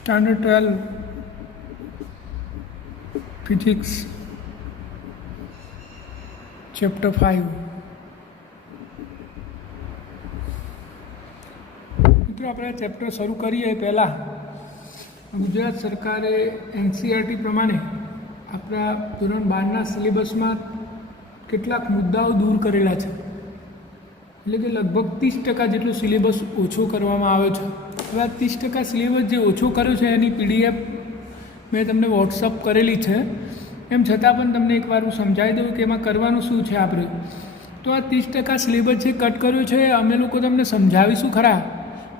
Standard 12 physics chapter 5. મિત્રો, આપણે chapter શરૂ કરીએ પહેલાં ગુજરાત સરકારે NCERT પ્રમાણે આપણા ધોરણ 12ના સિલેબસમાં કેટલાક મુદ્દાઓ દૂર કરેલા છે. એટલે કે લગભગ 30% જેટલો સિલેબસ ઓછો કરવામાં આવ્યો છે. હવે આ 30% સિલેબસ જે ઓછો કર્યો છે એની PDF મેં તમને વોટ્સઅપ કરેલી છે. એમ છતાં પણ તમને એકવાર હું સમજાવી દઉં કે એમાં કરવાનું શું છે. આપણે તો આ 30% સિલેબસ જે કટ કર્યો છે અમે લોકો તમને સમજાવીશું ખરા,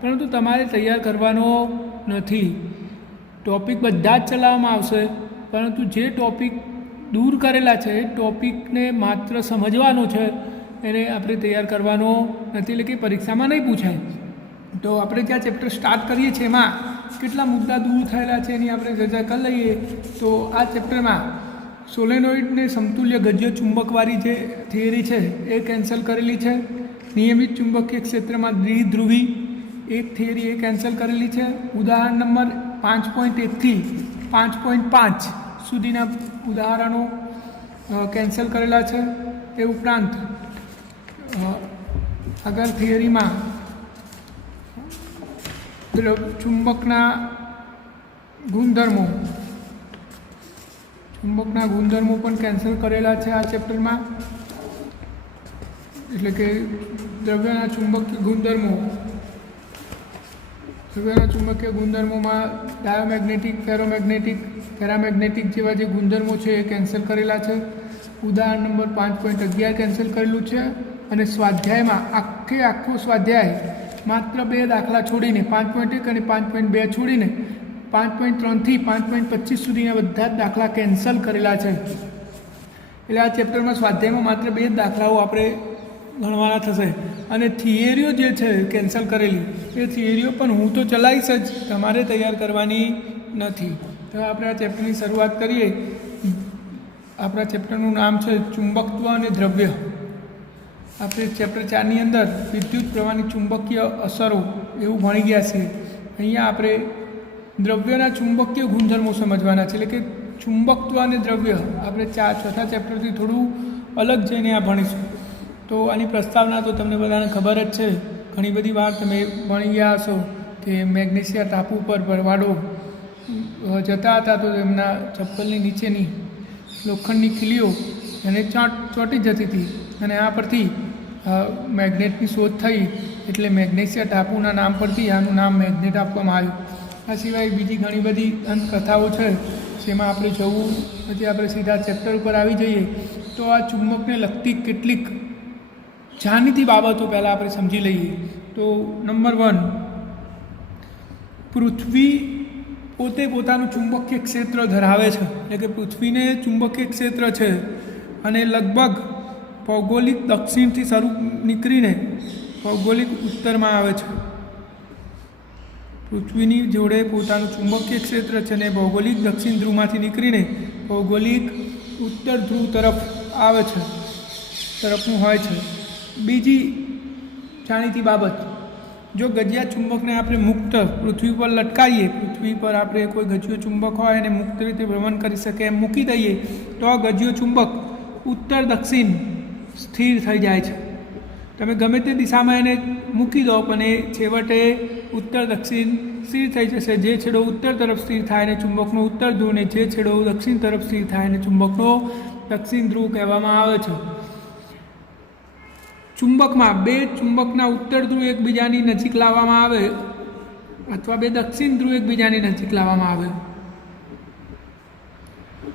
પરંતુ તમારે તૈયાર કરવાનો નથી. ટૉપિક બધા જ ચલાવવામાં આવશે, પરંતુ જે ટૉપિક દૂર કરેલા છે એ ટૉપિકને માત્ર સમજવાનો છે, એને આપણે તૈયાર કરવાનો નથી. એટલે કે પરીક્ષામાં નહીં પૂછાય. તો આપણે જ્યાં ચેપ્ટર સ્ટાર્ટ કરીએ છીએ એમાં કેટલા મુદ્દા દૂર થયેલા છે એની આપણે ચર્ચા કરી લઈએ. તો આ ચેપ્ટરમાં સોલેનોઇડને સમતુલ્ય ગજ્ય ચુંબકવાળી જે થિયરી છે એ કેન્સલ કરેલી છે. નિયમિત ચુંબકીય ક્ષેત્રમાં દ્વિધ્રુવી એક થિયરી એ કેન્સલ કરેલી છે. ઉદાહરણ નંબર 5.1થી 5.5 સુધીના ઉદાહરણો કેન્સલ કરેલા છે. એ ઉપરાંત આગળ થિયરીમાં ચુંબકના ગુણધર્મો પણ કેન્સલ કરેલા છે આ ચેપ્ટરમાં. એટલે કે દ્રવ્યના ચુંબકીય ગુણધર્મોમાં ડાયોમેગ્નેટિક, ફેરોમેગ્નેટિક, પેરામેગ્નેટિક જેવા જે ગુણધર્મો છે એ કેન્સલ કરેલા છે. ઉદાહરણ નંબર 5.11 કેન્સલ કરેલું છે. અને સ્વાધ્યાયમાં આખો સ્વાધ્યાય માત્ર 2 દાખલા છોડીને 5.1 અને 5.2 છોડીને 5.3થી 5.25 સુધીના બધા જ દાખલા કેન્સલ કરેલા છે. એટલે આ ચેપ્ટરમાં સ્વાધ્યાયમાં માત્ર 2 જ દાખલાઓ આપણે ગણવાના થશે. અને થિયરીઓ જે છે કેન્સલ કરેલી એ થિયરીઓ પણ હું તો ચલાવીશ જ, તમારે તૈયાર કરવાની નથી. તો આપણે આ ચેપ્ટરની શરૂઆત કરીએ. આપણા ચેપ્ટરનું નામ છે ચુંબકત્વ અને દ્રવ્ય. આપણે ચેપ્ટર 4ની અંદર વિદ્યુત પ્રવાહની ચુંબકીય અસરો એવું ભણી ગયા છીએ. અહીંયા આપણે દ્રવ્યના ચુંબકીય ગુણધર્મો સમજવાના છે. એટલે કે ચુંબકત્વ અને દ્રવ્ય આપણે ચોથા ચેપ્ટરથી થોડું અલગ જઈને આ ભણીશું. તો આની પ્રસ્તાવના તો તમને બધાને ખબર જ છે. ઘણી બધી વાર તમે ભણી ગયા હશો કે મેગ્નેશિયા ટાપુ પર ભરવાડો જતા હતા તો એમના ચપ્પલની નીચેની લોખંડની ખીલીઓ એને ચોંટી જતી હતી. અને આ પરથી મેગ્નેટની શોધ થઈ, એટલે મેગ્નેશિયા ટાપુના નામ પરથી આનું નામ મેગ્નેટ આપવામાં આવ્યું. આ સિવાય બીજી ઘણી બધી અંતકથાઓ છે જેમાં આપણે જવું પછી આપણે સીધા ચેપ્ટર ઉપર આવી જઈએ. તો આ ચુંબકને લગતી કેટલીક જાણીતી બાબતો પહેલાં આપણે સમજી લઈએ. તો નંબર 1, પૃથ્વી પોતે પોતાનું ચુંબકીય ક્ષેત્ર ધરાવે છે. એટલે કે પૃથ્વીને ચુંબકીય ક્ષેત્ર છે અને લગભગ ભૌગોલિક દક્ષિણથી શરૂ નીકળીને ભૌગોલિક ઉત્તરમાં આવે છે. પૃથ્વીની જોડે પોતાનું ચુંબકીય ક્ષેત્ર છે અને ભૌગોલિક દક્ષિણ ધ્રુવમાંથી નીકળીને ભૌગોલિક ઉત્તર ધ્રુવ તરફનું હોય છે. બીજી જાણીતી બાબત, જો ગજિયા ચુંબકને આપણે મુક્ત પૃથ્વી પર લટકાવીએ, પૃથ્વી પર આપણે કોઈ ગજિયો ચુંબક હોય અને મુક્ત રીતે ભ્રમણ કરી શકે એમ મૂકી દઈએ તો આ ગજિયો ચુંબક ઉત્તર દક્ષિણ સ્થિર થઈ જાય છે. તમે ગમે તે દિશામાં એને મૂકી દો પણ એ છેવટે ઉત્તર દક્ષિણ સ્થિર થઈ જશે. જે છેડો ઉત્તર તરફ સ્થિર થાય એને ચુંબકનો ઉત્તર ધ્રુવ, ને જે છેડો દક્ષિણ તરફ સ્થિર થાય એને ચુંબકનો દક્ષિણ ધ્રુવ કહેવામાં આવે છે. ચુંબકમાં 2 ચુંબકના ઉત્તર ધ્રુવ એકબીજાની નજીક લાવવામાં આવે અથવા 2 દક્ષિણ ધ્રુવ એકબીજાની નજીક લાવવામાં આવે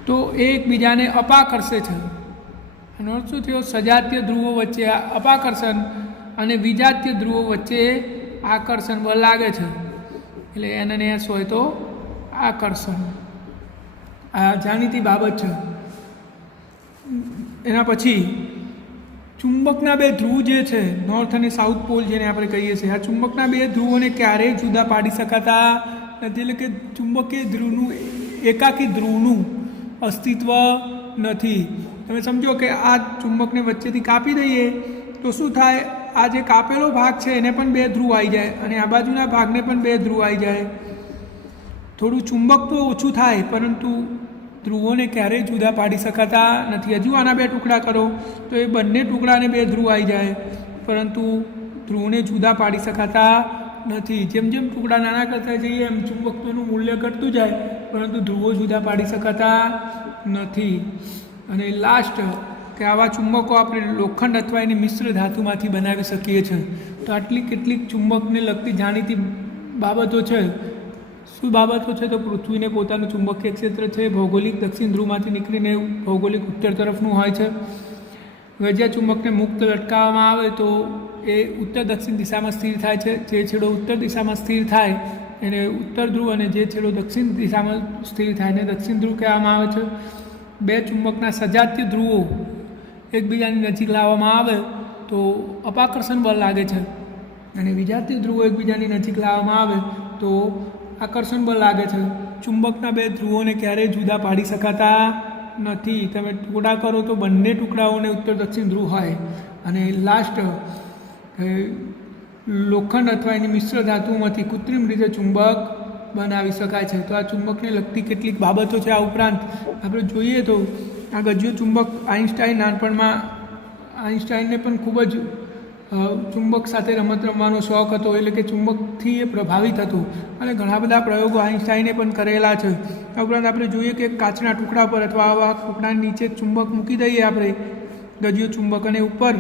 તો એ એકબીજાને અપાકર્ષે છે. એનો અર્થ શું થયો? સજાતીય ધ્રુવો વચ્ચે અપાકર્ષણ અને વિજાતીય ધ્રુવો વચ્ચે આકર્ષણ બળ લાગે છે. એટલે NNS હોય તો આકર્ષણ. આ જાણીતી બાબત છે. એના પછી ચુંબકના 2 ધ્રુવ જે છે, નોર્થ અને સાઉથ પોલ જેને આપણે કહીએ છીએ, આ ચુંબકના 2 ધ્રુવોને ક્યારેય જુદા પાડી શકાતા નથી. એટલે કે ચુંબકીય ધ્રુવનું એકાકી ધ્રુવનું અસ્તિત્વ નથી. તમે સમજો કે આ ચુંબકને વચ્ચેથી કાપી દઈએ તો શું થાય? આ જે કાપેલો ભાગ છે એને પણ 2 ધ્રુવ આવી જાય અને આ બાજુના ભાગને પણ 2 ધ્રુવ આવી જાય. થોડું ચુંબકત્વ ઓછું થાય, પરંતુ ધ્રુવોને ક્યારેય જુદા પાડી શકાતા નથી. હજુ આના 2 ટુકડા કરો તો એ બંને ટુકડાને 2 ધ્રુવ આવી જાય, પરંતુ ધ્રુવને જુદા પાડી શકાતા નથી. જેમ જેમ ટુકડા નાના કરતા જઈએ એમ ચુંબકત્વનું મૂલ્ય ઘટતું જાય, પરંતુ ધ્રુવો જુદા પાડી શકાતા નથી. અને લાસ્ટ કે આવા ચુંબકો આપણે લોખંડ અથવા એની મિશ્ર ધાતુમાંથી બનાવી શકીએ છીએ. તો આટલી કેટલીક ચુંબકને લગતી જાણીતી બાબતો છે. શું બાબતો છે? તો પૃથ્વીને પોતાનું ચુંબકીય ક્ષેત્ર છે, ભૌગોલિક દક્ષિણ ધ્રુવમાંથી નીકળીને ભૌગોલિક ઉત્તર તરફનું હોય છે. ગજિયા ચુંબકને મુક્ત લટકાવવામાં આવે તો એ ઉત્તર દક્ષિણ દિશામાં સ્થિર થાય છે. જે છેડો ઉત્તર દિશામાં સ્થિર થાય એને ઉત્તર ધ્રુવ, અને જે છેડો દક્ષિણ દિશામાં સ્થિર થાય એને દક્ષિણ ધ્રુવ કહેવામાં આવે છે. 2 ચુંબકના સજાતીય ધ્રુવો એકબીજાની નજીક લાવવામાં આવે તો અપાકર્ષણ બળ લાગે છે, અને વિજાતીય ધ્રુવો એકબીજાની નજીક લાવવામાં આવે તો આકર્ષણ બળ લાગે છે. ચુંબકના 2 ધ્રુવોને ક્યારેય જુદા પાડી શકાતા નથી. તમે ટુકડા કરો તો બંને ટુકડાઓને ઉત્તર દક્ષિણ ધ્રુવ હોય. અને લાસ્ટ લોખંડ અથવા એની મિશ્ર ધાતુઓમાંથી કૃત્રિમ રીતે ચુંબક બનાવી શકાય છે. તો આ ચુંબકને લગતી કેટલીક બાબતો છે. આ ઉપરાંત આપણે જોઈએ તો આ ગજિયો ચુંબક આઈન્સ્ટાઈનને પણ ખૂબ જ ચુંબક સાથે રમત રમવાનો શોખ હતો, એટલે કે ચુંબકથી એ પ્રભાવિત હતું, અને ઘણા બધા પ્રયોગો આઈન્સ્ટાઈને પણ કરેલા છે. આ ઉપરાંત આપણે જોઈએ કે કાચના ટુકડા પર અથવા આવા ટુકડાની નીચે ચુંબક મૂકી દઈએ આપણે ગજિયો ચુંબક, અને ઉપર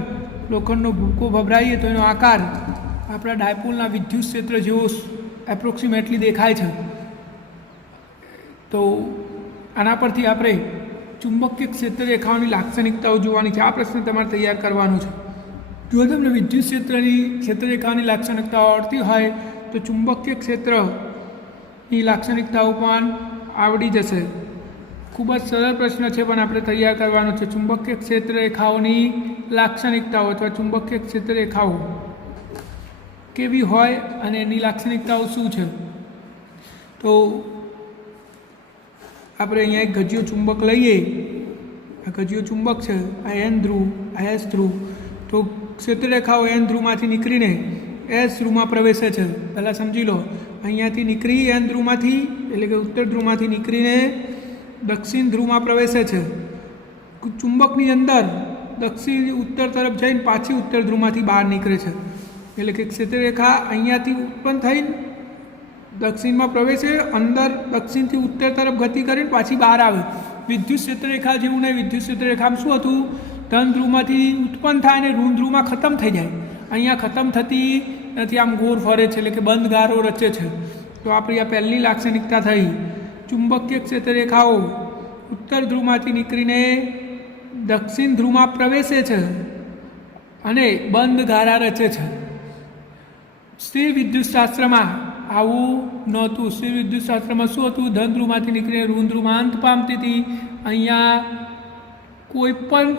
લોખંડનો ભૂકો ભભરાઈએ તો એનો આકાર આપણા ડાયપોલના વિદ્યુત ક્ષેત્ર જેવો એપ્રોક્સિમેટલી દેખાય છે. તો આના પરથી આપણે ચુંબકીય ક્ષેત્ર રેખાઓની લાક્ષણિકતાઓ જોવાની છે. આ પ્રશ્ન તમારે તૈયાર કરવાનો છે. જો તમને વિદ્યુત ક્ષેત્રરેખાની લાક્ષણિકતાઓ આવડતી હોય તો ચુંબકીય ક્ષેત્રની લાક્ષણિકતાઓ પણ આવડી જશે. ખૂબ જ સરળ પ્રશ્ન છે, પણ આપણે તૈયાર કરવાનો છે. ચુંબકીય ક્ષેત્રરેખાઓની લાક્ષણિકતાઓ અથવા ચુંબકીય ક્ષેત્રરેખાઓ કેવી હોય અને એની લાક્ષણિકતાઓ શું છે? તો આપણે અહીંયા એક ગજિયો ચુંબક લઈએ. આ ગજિયો ચુંબક છે, આ N ધ્રુવ, આ S ધ્રુવ. તો ક્ષેત્રરેખાઓ N ધ્રુવમાંથી નીકળીને S ધ્રુવમાં પ્રવેશે છે. પહેલાં સમજી લો, અહીંયાથી નીકળી N ધ્રુવમાંથી, એટલે કે ઉત્તર ધ્રુવમાંથી નીકળીને દક્ષિણ ધ્રુવમાં પ્રવેશે છે. ચુંબકની અંદર દક્ષિણ ઉત્તર તરફ જઈને પાછી ઉત્તર ધ્રુવમાંથી બહાર નીકળે છે. એટલે કે ક્ષેત્રરેખા અહીંયાથી ઉત્પન્ન થઈને દક્ષિણમાં પ્રવેશે, અંદર દક્ષિણથી ઉત્તર તરફ ગતિ કરીને પાછી બહાર આવે. વિદ્યુત ક્ષેત્રરેખા જેવું નહીં. વિદ્યુત ક્ષેત્રરેખામાં શું હતું? ધન ધ્રુવમાંથી ઉત્પન્ન થાય અને ઋણ ધ્રુવમાં ખતમ થઈ જાય. અહીંયા ખતમ થતી નથી, આમ ગોળ ફરે છે, એટલે કે બંધ ગારો રચે છે. તો આપણી આ પહેલી લાક્ષણિકતા થઈ. ચુંબકીય ક્ષેત્રરેખાઓ ઉત્તર ધ્રુવમાંથી નીકળીને દક્ષિણ ધ્રુવમાં પ્રવેશે છે અને બંધ ગારા રચે છે. સ્થિર વિદ્યુતશાસ્ત્રમાં આવું નહોતું. સ્થિર વિદ્યુતશાસ્ત્રમાં શું હતું? ધન ધ્રુવમાંથી નીકળીને ઋણ ધ્રુવમાં અંત પામતી હતી. અહીંયા કોઈ પણ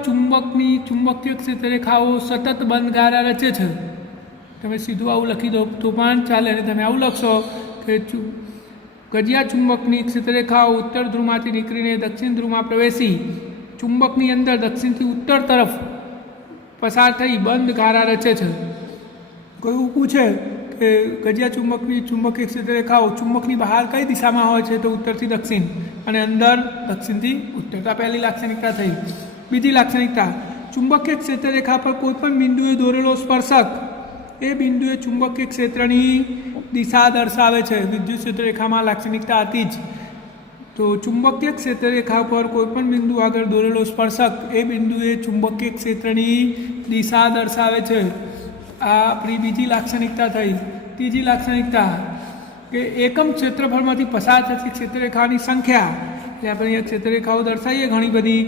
ચુંબકીય ક્ષેત્રરેખાઓ સતત બંધ ગારા રચે છે. તમે સીધું આવું લખી દો તો પણ ચાલે, અને તમે આવું લખશો કે ગજિયા ચુંબકની ક્ષેત્રરેખાઓ ઉત્તર ધ્રુવમાંથી નીકળીને દક્ષિણ ધ્રુવમાં પ્રવેશી ચુંબકની અંદર દક્ષિણથી ઉત્તર તરફ પસાર થઈ બંધ ગારા રચે છે. કોઈ એવું પૂછે કે ગજિયા ચુંબકની ચુંબકીય ક્ષેત્રરેખાઓ ચુંબકની બહાર કઈ દિશામાં હોય છે? તો ઉત્તરથી દક્ષિણ, અને અંદર દક્ષિણથી ઉત્તર. તો આ પહેલી લાક્ષણિકતા થઈ. બીજી લાક્ષણિકતા, ચુંબકીય ક્ષેત્રરેખા પર કોઈપણ બિંદુએ દોરેલો સ્પર્શક એ બિંદુએ ચુંબકીય ક્ષેત્રની દિશા દર્શાવે છે. વિદ્યુત ક્ષેત્રરેખામાં લાક્ષણિકતા હતી જ. તો ચુંબકીય ક્ષેત્રરેખા પર કોઈપણ બિંદુ આગળ દોરેલો સ્પર્શક એ બિંદુએ ચુંબકીય ક્ષેત્રની દિશા દર્શાવે છે. આ આપણી બીજી લાક્ષણિકતા થઈ. ત્રીજી લાક્ષણિકતા કે એકમ ક્ષેત્રફળમાંથી પસાર થતી ક્ષેત્રરેખાની સંખ્યા, એટલે આપણે અહીંયા ક્ષેત્રરેખાઓ દર્શાવીએ ઘણી બધી,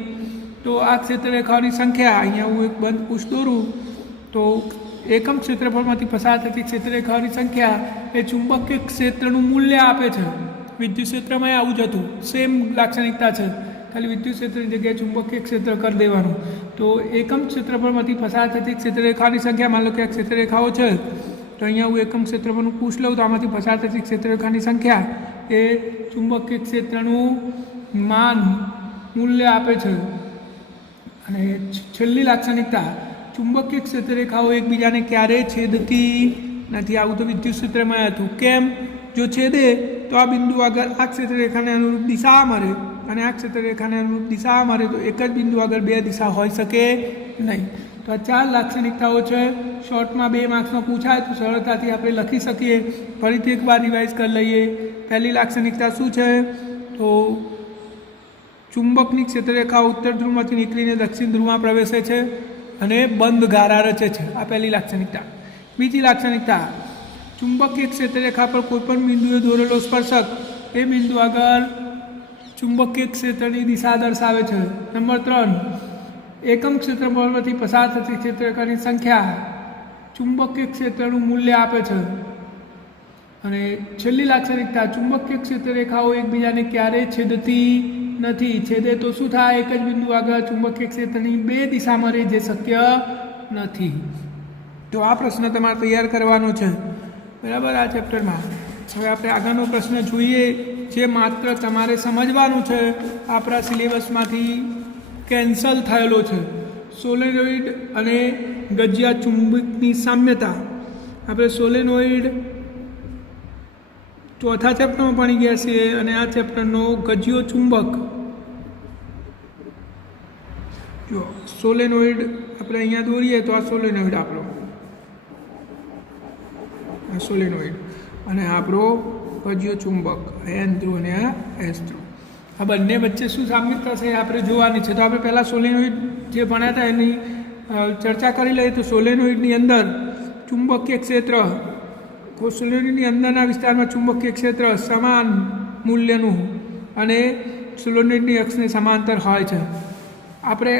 તો આ ક્ષેત્રરેખાઓની સંખ્યા, અહીંયા હું એક બંધ પૂછ દોરું તો એકમ ક્ષેત્રફળમાંથી પસાર થતી ક્ષેત્રરેખાઓની સંખ્યા એ ચુંબકીય ક્ષેત્રનું મૂલ્ય આપે છે. વિદ્યુત ક્ષેત્રમાં આવું જ હતું, સેમ લાક્ષણિકતા છે, ખાલી વિદ્યુત ક્ષેત્રની જગ્યાએ ચુંબકીય ક્ષેત્ર કરી દેવાનું. તો એકમ ક્ષેત્રફળમાંથી પસાર થતી ક્ષેત્રરેખાની સંખ્યા, માનો કે આ ક્ષેત્રરેખાઓ છે, તો અહીંયા હું એકમ ક્ષેત્રફળનું પૂછ લઉં તો આમાંથી પસાર થતી ક્ષેત્રરેખાની સંખ્યા એ ચુંબકીય ક્ષેત્રનું મૂલ્ય આપે છે. અને છેલ્લી લાક્ષણિકતા, ચુંબકીય ક્ષેત્રરેખાઓ એકબીજાને ક્યારેય છેદતી નથી. આવું તો વિદ્યુત ક્ષેત્રમાં હતું. કેમ? જો છેદે તો આ બિંદુ આગળ આ ક્ષેત્રરેખાને અનુરૂપ દિશા મળે અને આ ક્ષેત્રરેખાને અનુરૂપ દિશા મળે, તો એક જ બિંદુ આગળ બે દિશા હોઈ શકે નહીં. તો આ 4 લાક્ષણિકતાઓ છે. શોર્ટમાં 2 માર્ક્સમાં પૂછાય તો સરળતાથી આપણે લખી શકીએ. ફરીથી એકવાર રિવાઇઝ કરી લઈએ. પહેલી લાક્ષણિકતા શું છે? તો ચુંબકની ક્ષેત્રરેખા ઉત્તર ધ્રુવમાંથી નીકળીને દક્ષિણ ધ્રુવમાં પ્રવેશે છે અને બંધ ગારા રચે છે. આ પહેલી લાક્ષણિકતા. બીજી લાક્ષણિકતા, ચુંબકીય ક્ષેત્રરેખા પર કોઈપણ બિંદુએ દોરેલો સ્પર્શક એ બિંદુ આગળ ચુંબકીય ક્ષેત્રની દિશા દર્શાવે છે. નંબર 3, એકમ ક્ષેત્રફળમાંથી પસાર થતી ક્ષેત્રરેખાની સંખ્યા ચુંબકીય ક્ષેત્રનું મૂલ્ય આપે છે. અને છેલ્લી લાક્ષણિકતા, ચુંબકીય ક્ષેત્રરેખાઓ એકબીજાને ક્યારેય છેદતી નથી. છેદે તો શું થાય? એક જ બિંદુ આગળ ચુંબકીય ક્ષેત્રની 2 દિશા મળે, જે શક્ય નથી. તો આ પ્રશ્ન તમારે તૈયાર કરવાનો છે, બરાબર, આ ચેપ્ટરમાં. હવે આપણે આગળનો પ્રશ્ન જોઈએ, જે માત્ર તમારે સમજવાનું છે, આપણા સિલેબસમાંથી કેન્સલ થયેલો છે. સોલેનોઇડ અને ગજિયા ચુંબકની સામ્યતા. આપણે સોલેનોઇડ ચોથા ચેપ્ટરમાં ભણી ગયા છીએ અને આ ચેપ્ટરનો ગજિયો ચુંબક. જો સોલેનોઇડ આપણે અહીંયા દોરીએ તો આ સોલેનોઇડ આપણો, આ સોલેનોઇડ, અને આપણો ગજિયો ચુંબક એન ધ્રુવ અને આ એસ ધ્રુવ. આ બંને વચ્ચે શું સામ્યતા છે આપણે જોવાની છે. તો આપણે પહેલાં સોલેનોઇડ જે ભણ્યા હતા એની ચર્ચા કરી લઈએ. તો સોલેનોઇડની અંદર ચુંબકીય ક્ષેત્ર, સોલેનોઇડની અંદરના વિસ્તારમાં ચુંબકીય ક્ષેત્ર સમાન મૂલ્યનું અને સોલેનોઇડની અક્ષને સમાંતર હોય છે. આપણે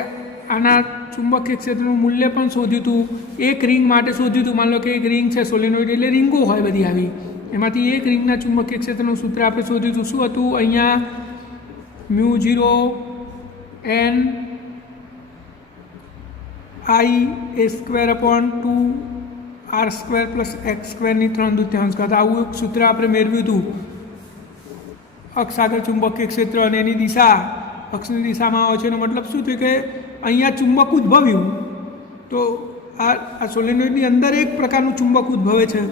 આના ચુંબકીય ક્ષેત્રનું મૂલ્ય પણ શોધ્યું હતું. એક રિંગ માટે શોધ્યું હતું. માની લો કે એક રિંગ છે, સોલેનોઇડ એટલે રિંગો હોય બધી આવી, એમાંથી એક રિંગના ચુંબકીય ક્ષેત્રનું સૂત્ર આપણે શોધ્યું હતું. શું હતું? અહીંયા μ0 n I² r² + x² ની 3/4 ઘાત. આવું એક સૂત્ર આપણે મેળવ્યું હતું. અક્ષ આગળ ચુંબકીય ક્ષેત્ર અને એની દિશા અક્ષની દિશામાં આવે છે. એનો મતલબ શું થયું કે અહીંયા ચુંબક ઉદ્ભવ્યું, તો આ સોલેનોઇડની અંદર એક પ્રકારનું ચુંબક ઉદ્ભવે છે.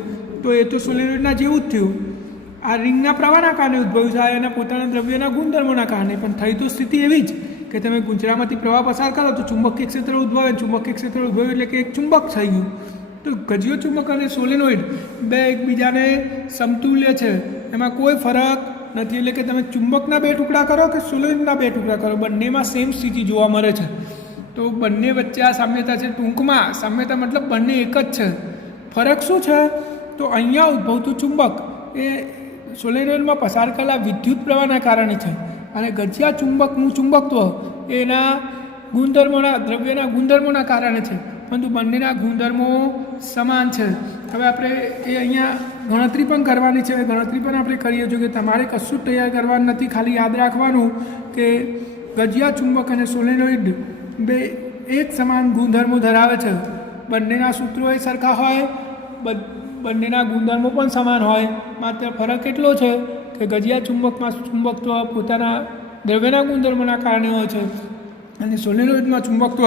તો એ તો સોલેનોઇડના જેવું જ થયું. આ રિંગના પ્રવાહના કારણે ઉદ્ભવ્યું છે, એના પોતાના દ્રવ્યના ગુણધર્મોના કારણે. પણ થઈ તો સ્થિતિ એવી જ કે તમે ગુંજરામાંથી પ્રવાહ પસાર કરો તો ચુંબકીય ક્ષેત્ર ઉદ્ભવે. ચુંબકીય ક્ષેત્ર ઉદ્ભવ્યું એટલે કે એક ચુંબક થઈ ગયું. તો ગજિયો ચુંબક અને સોલેનોઇડ બે એકબીજાને સમતુલ્ય છે, એમાં કોઈ ફરક નથી. એટલે કે તમે ચુંબકના 2 ટુકડા કરો કે સોલેનોઇડના 2 ટુકડા કરો, બંનેમાં સેમ સ્થિતિ જોવા મળે છે. તો બંને વચ્ચે આ સામ્યતા છે. ટૂંકમાં સામ્યતા મતલબ બંને એક જ છે. ફરક શું છે? તો અહીંયા ઉદ્ભવતું ચુંબક એ સોલેનોઇડમાં પસાર કરેલા વિદ્યુત પ્રવાહના કારણે છે, અને ગજિયા ચુંબકનું ચુંબકત્વ એના ગુણધર્મોના, દ્રવ્યના ગુણધર્મોના કારણે છે. પરંતુ બંનેના ગુણધર્મો સમાન છે. હવે આપણે એ અહીંયા ગણતરી પણ કરવાની છે. ગણતરી પણ આપણે કરીએ છીએ કે તમારે કશું જ તૈયાર કરવાનું નથી. ખાલી યાદ રાખવાનું કે ગજિયા ચુંબક અને સોલેનોઇડ બે એક સમાન ગુણધર્મો ધરાવે છે. બંનેના સૂત્રો એ સરખા હોય, બંનેના ગુણધર્મો પણ સમાન હોય. માત્ર ફરક એટલો છે કે ગજિયા ચુંબકમાં ચુંબકત્વ પોતાના દ્રવ્યના ગુણધર્મોના કારણે હોય છે, અને સોલેનોઇડમાં ચુંબકત્વ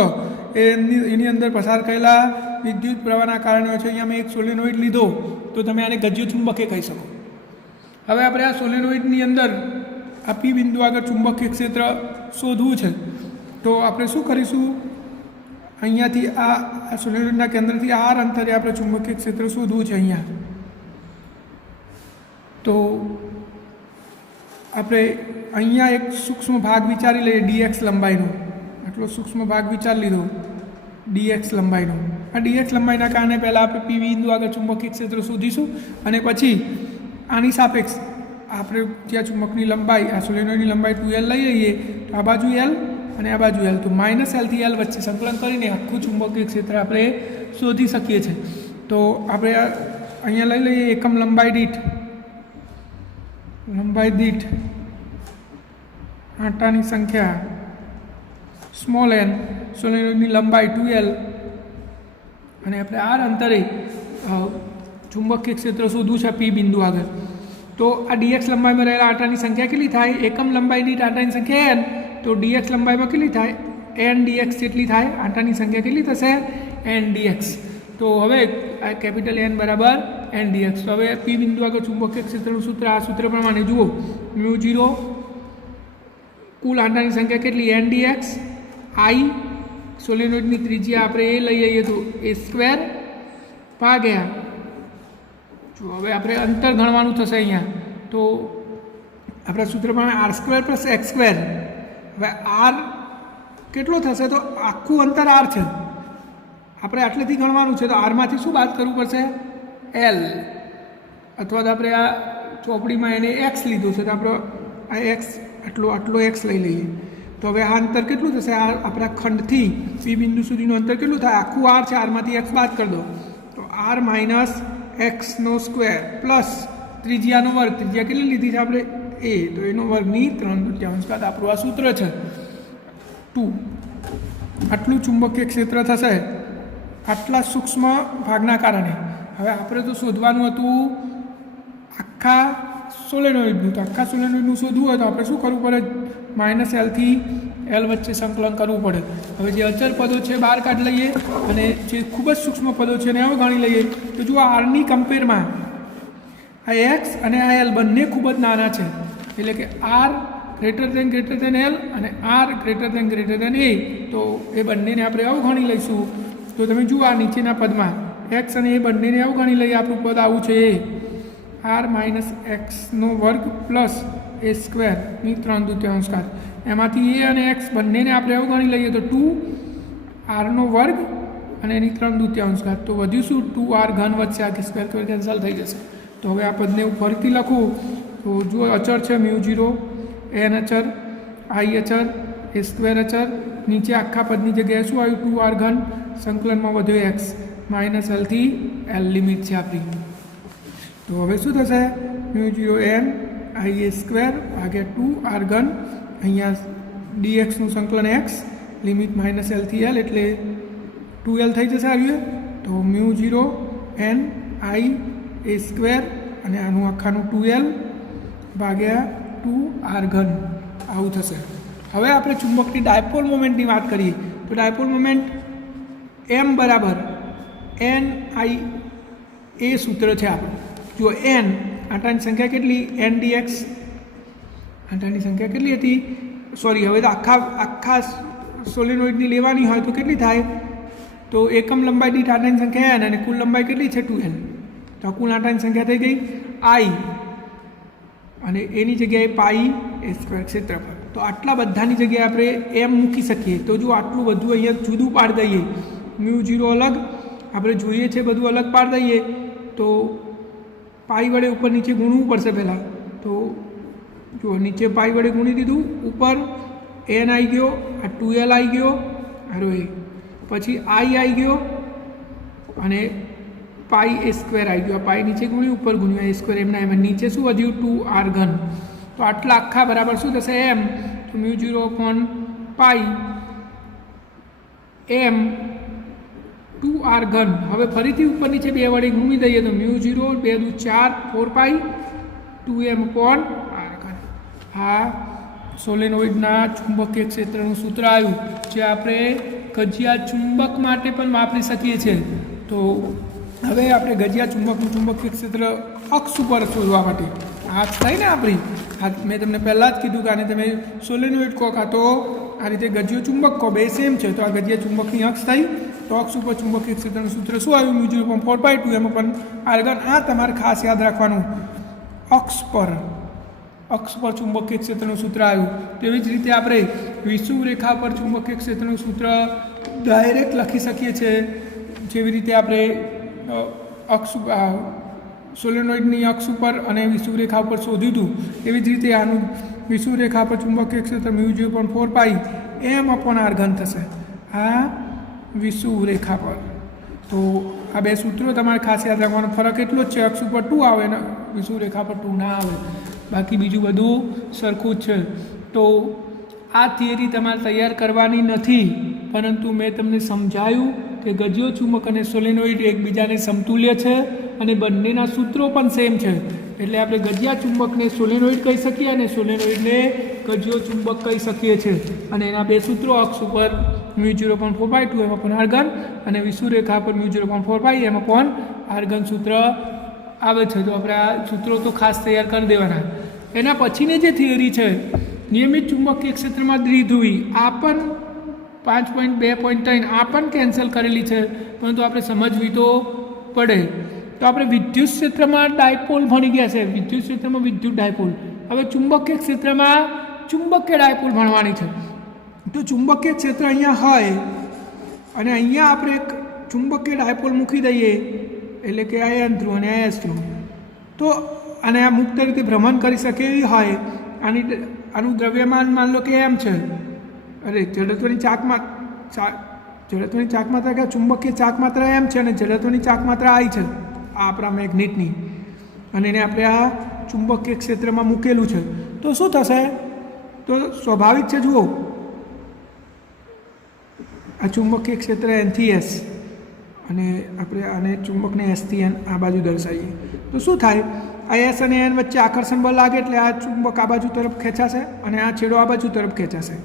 એની અંદર પસાર કરેલા વિદ્યુત પ્રવાહના કારણે હોય છે. અહીંયા મેં એક સોલેનોઇડ લીધો તો તમે આને ગજિયો ચુંબકે કહી શકો. હવે આપણે આ સોલેનોઇડની અંદર આ પી બિંદુ આગળ ચુંબકીય ક્ષેત્ર શોધવું છે. તો આપણે શું કરીશું? અહીંયાથી આ સોલેનોઇડના કેન્દ્રથી r અંતરે આપણે ચુંબકીય ક્ષેત્ર શોધવું છે. અહીંયા તો આપણે અહીંયા એક સૂક્ષ્મ ભાગ વિચારી લઈએ, dx લંબાઈનો. આટલો સૂક્ષ્મ ભાગ વિચારી લીધો dx લંબાઈનો. આ dx લંબાઈના કારણે પહેલાં આપણે પી બિંદુ આગળ ચુંબકીય ક્ષેત્ર શોધીશું, અને પછી આની સાપેક્ષ આપણે જ્યાં ચુંબકની લંબાઈ, આ સોલેનોઇડની લંબાઈ 2l લઈ લઈએ, તો આ બાજુ l અને આ બાજુ l, તો -l થી l વચ્ચે સંકલન કરીને આખું ચુંબકીય ક્ષેત્ર આપણે શોધી શકીએ છીએ. તો આપણે અહીંયા લઈ લઈએ એકમ લંબાઈ દીઠ આંટાની સંખ્યા સ્મોલ n, સોલેનોઇડની લંબાઈ 2l, અને આપણે r અંતરે ચુંબકીય ક્ષેત્ર શોધવું છે પી બિંદુ આગળ. તો આ dx લંબાઈમાં રહેલા આંટાની સંખ્યા કેટલી થાય? એકમ લંબાઈ દીઠ આંટાની સંખ્યા n, તો dx લંબાઈમાં કેટલી થાય? n dx જેટલી થાય. આંટાની સંખ્યા કેટલી થશે? n dx. તો હવે આ કેપિટલ N બરાબર એન ડીએક્સ. તો હવે પી બિંદુ આગળ ચુંબકીય ક્ષેત્રનું સૂત્ર આ સૂત્ર પ્રમાણે જુઓ મ્યુ 0 કુલ આંટાની સંખ્યા કેટલી એન ડીએક્સ આઈ સોલેનોઇડની ત્રિજ્યા આપણે એ લઈ આવીએ તો એ સ્ક્વેર ભાગ્યા જો હવે આપણે અંતર ગણવાનું થશે અહીંયા તો આપણા સૂત્ર પ્રમાણે r square plus x square. હવે આર કેટલો થશે તો આખું અંતર આર છે આપણે આટલેથી ગણવાનું છે તો આરમાંથી શું બાદ કરવું પડશે એલ અથવા તો આપણે આ ચોપડીમાં એને એક્સ લીધું છે તો આપણે આ એક્સ આટલો એક્સ લઈ લઈએ તો હવે આ અંતર કેટલું થશે આ આપણા ખંડથી પી બિંદુ સુધીનું અંતર કેટલું થાય આખું આર છે આરમાંથી એક્સ બાદ કરી દો તો આર માઇનસ એક્સનો સ્ક્વેર પ્લસ ત્રિજ્યાનો વર્ગ ત્રિજ્યા કેટલી લીધી છે આપણે એ તો એનો વર્ગની 3/4 આપણું આ સૂત્ર છે 2. આટલું ચુંબકીય ક્ષેત્ર થશે આટલા સૂક્ષ્મ ભાગના કારણે. હવે આપણે તો શોધવાનું હતું આખા સોલેનોઇડનું તો આખા સોલેનોઇડનું શોધવું હોય તો આપણે શું કરવું પડે -L થી L વચ્ચે સંકલન કરવું પડે. હવે જે અચળ પદો છે બહાર કાઢી લઈએ અને જે ખૂબ જ સૂક્ષ્મ પદો છે એને અવગણી લઈએ તો જો આરની કમ્પેરમાં આ એક્સ અને આ એલ બંને ખૂબ જ નાના છે એટલે કે આર ગ્રેટર ધેન એલ અને આર ગ્રેટર ધેન એ તો એ બંનેને આપણે અવગણી લઈશું. તો તમે જુઓ આ નીચેના પદમાં એક્સ અને એ બંનેને અવગણી લઈએ આપણું પદ આવું છે એ આર માઇનસ એક્સનો વર્ગ પ્લસ એ સ્ક્વેરની 3/4 એમાંથી એ અને એક્સ બંનેને આપણે અવગણી લઈએ તો 2 આરનો વર્ગ અને એની 3/4 તો વધ્યું શું 2 આર ઘન વધશે આખી સ્ક્વેર કેન્સલ થઈ જશે. તો હવે આ પદને હું ફરીથી લખું તો જુઓ અચળ છે મ્યુ 0 એન અચળ આઈ અચળ એ સ્ક્વેર અચળ નીચે આખા પદની જગ્યાએ શું આવ્યું 2 આર ઘન સંકલનમાં વધ્યો એક્સ -L થી L લિમિટ છે આપણી. તો હવે શું થશે mu 0 N I A square ભાગ્યા 2 આર ઘન અહીંયા ડીએક્સનું સંકલન એક્સ લિમિટ -L થી L એટલે 2L થઈ જશે આવ્યું તો mu 0 N I A square અને આનું આખાનું 2L ભાગ્યા 2 આર ઘન આવું થશે. હવે આપણે ચુંબકની ડાયપોલ મોમેન્ટની વાત કરીએ તો ડાયપોલ મોમેન્ટ એમ બરાબર એન આઈ એ સૂત્ર છે આપણું જો એન આંટાની સંખ્યા કેટલી એન ડીએક્સ આંટાની સંખ્યા કેટલી હતી સોરી હવે તો આખા સોલેનોઇડની લેવાની હોય તો કેટલી થાય તો એકમ લંબાઈ દીઠ આંટાની સંખ્યા એન અને કુલ લંબાઈ કેટલી છે 2L તો કુલ આંટાની સંખ્યા થઈ ગઈ આઈ અને એની જગ્યાએ પાઈ એ સ્ક્વેર ક્ષેત્રફળ. તો આટલા બધાની જગ્યાએ આપણે એમ મૂકી શકીએ તો જો આટલું બધું અહીંયા જુદું પાડી દઈએ મ્યુ 0 અલગ આપણે જોઈએ છે બધું અલગ પાડી દઈએ તો પાઈ વડે ઉપર નીચે ગુણવું પડશે પહેલાં તો જો નીચે પાઈ વડે ગુણી દીધું ઉપર એન આવી ગયો આ 2L આવી ગયો હારો એ પછી આઈ આવી ગયો અને પાઈ એ સ્ક્વેર આવી ગયો આ પાઈ નીચે ગુણ્યું ઉપર ગુણ્યું એ સ્ક્વેર એમના એમ નીચે શું વધ્યું 2 આર ઘન તો આટલા આખા બરાબર શું થશે એમ તો મ્યુ 0 પાઈ એમ 2 આર ઘન. હવે ફરીથી ઉપર નીચે બે વડે ગુમી દઈએ તો મ્યુ 0 2 દુ 4 4 પાઈ 2m આર ઘન. આ સોલેનોઇડના ચુંબકીય ક્ષેત્રનું સૂત્ર આવ્યું જે આપણે ગજિયા ચુંબક માટે પણ વાપરી શકીએ છીએ. તો હવે આપણે ગજિયા ચુંબકનું ચુંબકીય ક્ષેત્ર અક્ષ ઉપર શોધવા માટે આ થઈ ને આપણી આ મેં તમને પહેલાં જ કીધું કે આને તમે સોલેનોઇડ કહો કાં તો આ રીતે ગજિયો ચુંબક કહો બે સેમ છે તો આ ગજિયા ચુંબકની અક્ષ થઈ તો અક્ષ ઉપર ચુંબકીય ક્ષેત્રનું સૂત્ર શું આવ્યું મ્યુ 0.4/2 એમાં પણ આર ઘન. આ તમારે ખાસ યાદ રાખવાનું અક્ષ પર ચુંબકીય ક્ષેત્રનું સૂત્ર આવ્યું. તેવી જ રીતે આપણે વિષુવ રેખા પર ચુંબકીય ક્ષેત્રનું સૂત્ર ડાયરેક્ટ લખી શકીએ છીએ જેવી રીતે આપણે અક્ષ સોલેનોઇડની અક્ષ ઉપર અને વિષુવ રેખા ઉપર શોધ્યું હતું એવી જ રીતે આનું વિષુવ રેખા પર ચુંબકીય ક્ષેત્ર મ્યુ 0.4 પાઈ એમ અપોન આર ઘન થશે આ વિષુવ રેખા પર. તો આ બે સૂત્રો તમારે ખાસ યાદ રાખવાનો ફરક એટલો જ છે અક્ષ ઉપર 2 આવે ને વિષુવ રેખા પર 2 ના આવે બાકી બીજું બધું સરખું જ છે. તો આ થિયરી તમારે તૈયાર કરવાની નથી પરંતુ મેં તમને સમજાયું કે ગજિયો ચુંબક અને સોલેનોઇડ એકબીજાને સમતુલ્ય છે અને બંનેના સૂત્રો પણ સેમ છે એટલે આપણે ગજિયા ચુંબકને સોલેનોઇડ કહી શકીએ અને સોલેનોઇડને ગજિયો ચુંબક કહી શકીએ છીએ અને એના બે સૂત્રો અક્ષ ઉપર મ્યુ 0.4/2 એમ અપોન આર ઘન અને વિષુવ રેખા પર મ્યુ 0.4 પાઈ એમ અપોન આર ઘન સૂત્ર આવે છે. તો આપણે આ સૂત્રો તો ખાસ તૈયાર કરી દેવાના. એના પછીની જે થિયરી છે નિયમિત ચુંબકીય ક્ષેત્રમાં દ્વિધ્રુવી, આ પણ 5.2.3 આ પણ કેન્સલ કરેલી છે, પરંતુ આપણે સમજવી તો પડે. તો આપણે વિદ્યુત ક્ષેત્રમાં ડાયપોલ ભણી ગયા છે, વિદ્યુત ક્ષેત્રમાં વિદ્યુત ડાયપોલ. હવે ચુંબકીય ક્ષેત્રમાં ચુંબકીય ડાયપોલ ભણવાની છે. તો ચુંબકીય ક્ષેત્ર અહીંયા હોય અને અહીંયા આપણે એક ચુંબકીય ડાયપોલ મૂકી દઈએ, એટલે કે આ એન ધ્રુવ અને એસ ધ્રુવ. તો અને આ મુક્ત રીતે ભ્રમણ કરી શકે એવી હોય, આનું દ્રવ્યમાન માન લો કે એમ છે, અરે જડત્વની ચાકમાત્રા કે ચુંબકીય ચાકમાત્રા એમ છે અને જડત્વની ચાકમાત્રા આઈ છે, આ આપણા મેગ્નેટની, અને એને આપણે આ ચુંબકીય ક્ષેત્રમાં મૂકેલું છે. તો શું થશે? તો સ્વાભાવિક છે, જુઓ આ ચુંબકીય ક્ષેત્ર એનથી એસ, અને આપણે આને ચુંબકને એસથી એન આ બાજુ દર્શાવીએ તો શું થાય? આ એસ અને એન વચ્ચે આકર્ષણ બળ લાગે એટલે આ ચુંબક આ બાજુ તરફ ખેંચાશે અને આ છેડો આ બાજુ તરફ ખેંચાશે.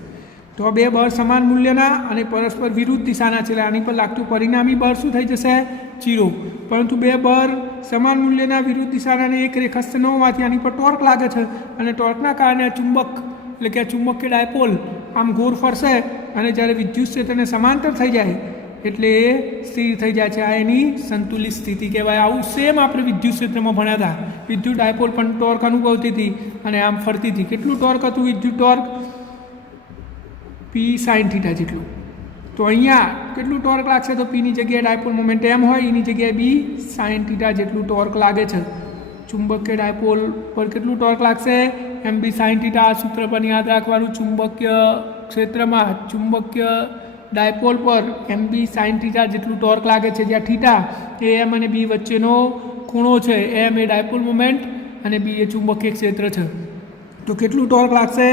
તો બે બળ સમાન મૂલ્યના અને પરસ્પર વિરુદ્ધ દિશાના છે, એટલે આની પર લાગતું પરિણામી બળ શું થઈ જશે? 0. પરંતુ બે બળ સમાન મૂલ્યના વિરુદ્ધ દિશાના અને એક રેખાસ્થ ન હોવાથી આની પર ટોર્ક લાગે છે, અને ટોર્કના કારણે આ ચુંબક એટલે કે આ ચુંબકીય ડાયપોલ આમ ગોળ ફરશે, અને જ્યારે વિદ્યુત ક્ષેત્રને સમાંતર થઈ જાય એટલે એ સ્થિર થઈ જાય છે. આ એની સંતુલિત સ્થિતિ કહેવાય. આવું સેમ આપણે વિદ્યુત ક્ષેત્રમાં ભણ્યા હતા. વિદ્યુત ડાયપોલ પણ ટોર્ક અનુભવતી હતી અને આમ ફરતી હતી. કેટલું ટોર્ક હતું વિદ્યુત ટોર્ક? પી સાઇન થીટા જેટલું. તો અહીંયા કેટલું ટોર્ક લાગશે? તો પીની જગ્યાએ ડાયપોલ મોમેન્ટ એમ હોય, એની જગ્યાએ બી સાઇન થીટા જેટલું ટોર્ક લાગે છે. ચુંબકીય ડાયપોલ પર કેટલું ટોર્ક લાગશે? એમ બી સાઇન થીટા. આ સૂત્ર પણ યાદ રાખવાનું. ચુંબકીય ક્ષેત્રમાં ચુંબકીય ડાયપોલ પર એમ બી સાઇન થીટા જેટલું ટોર્ક લાગે છે, જ્યાં થીટા એ એમ અને બી વચ્ચેનો ખૂણો છે. એમ એ ડાયપોલ મોમેન્ટ અને બી એ ચુંબકીય ક્ષેત્ર છે. તો કેટલું ટોર્ક લાગશે?